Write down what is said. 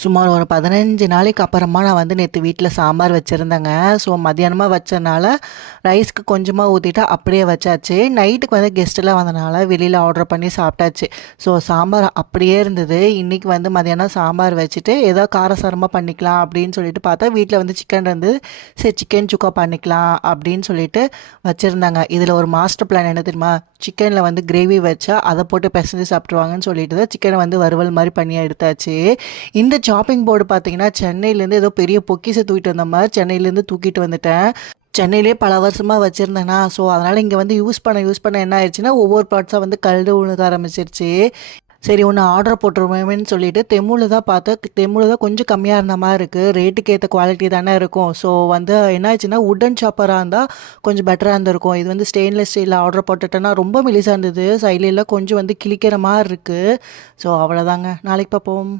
சுமார் ஒரு 15 நாளைக்கு அப்புறமா நான் வந்து நேற்று வீட்டில் சாம்பார் வச்சுருந்தேங்க. ஸோ மத்தியானமாக வச்சதுனால ரைஸ்க்கு கொஞ்சமாக ஊற்றிட்டு அப்படியே வச்சாச்சு. நைட்டுக்கு வந்து கெஸ்ட்டெல்லாம் வந்தனால வெளியில் ஆர்டர் பண்ணி சாப்பிட்டாச்சு. ஸோ சாம்பார் அப்படியே இருந்தது. இன்றைக்கி வந்து மதியானம் சாம்பார் வச்சுட்டு ஏதோ காரசாரமாக பண்ணிக்கலாம் அப்படின்னு சொல்லிட்டு பார்த்தா வீட்டில் வந்து சிக்கன் இருந்தது. சரி சிக்கன் சுக்கா பண்ணிக்கலாம் அப்படின்னு சொல்லிட்டு வச்சுருந்தாங்க. இதில் ஒரு மாஸ்டர் பிளான் என்ன தெரியுமா? சிக்கனில் வந்து கிரேவி வச்சா அதை போட்டு பிசைஞ்சு சாப்பிட்ருவாங்கன்னு சொல்லிட்டு தான் சிக்கனை வந்து வறுவல் மாதிரி பண்ணி எடுத்தாச்சு. இந்த சாப்பிங் போர்டு பார்த்தீங்கன்னா சென்னையிலேருந்து ஏதோ பெரிய பொக்கிஷ தூக்கிட்டு வந்த மாதிரி சென்னையிலேருந்து தூக்கிட்டு வந்துட்டேன். சென்னையிலே பல வருஷமாக வச்சுருந்தேன்னா ஸோ அதனால் இங்கே வந்து யூஸ் பண்ண என்ன ஆயிடுச்சுன்னா ஒவ்வொரு பார்ட்ஸாக வந்து கழுடு விழுக ஆரம்பிச்சிருச்சு. சரி ஒன்று ஆர்டர் போட்டுருவேன்னு சொல்லிட்டு தெம்முல தான் பார்த்தேன். தெம்முல தான் கொஞ்சம் கம்மியாக இருந்த மாதிரி இருக்குது. ரேட்டுக்கு ஏற்ற குவாலிட்டி தானே இருக்கும். ஸோ வந்து என்ன ஆச்சுன்னா உட்டன் சாப்பராக இருந்தால் கொஞ்சம் பெட்டராக இருந்திருக்கும். இது வந்து ஸ்டெயின்லெஸ் ஸ்டீலில் ஆர்டர் போட்டுட்டேன்னா ரொம்ப மெலிசாக இருந்தது. சைட்லெலாம் கொஞ்சம் வந்து கிழிக்கிற மாதிரி இருக்குது. ஸோ அவ்வளோதாங்க. நாளைக்கு பார்ப்போம்.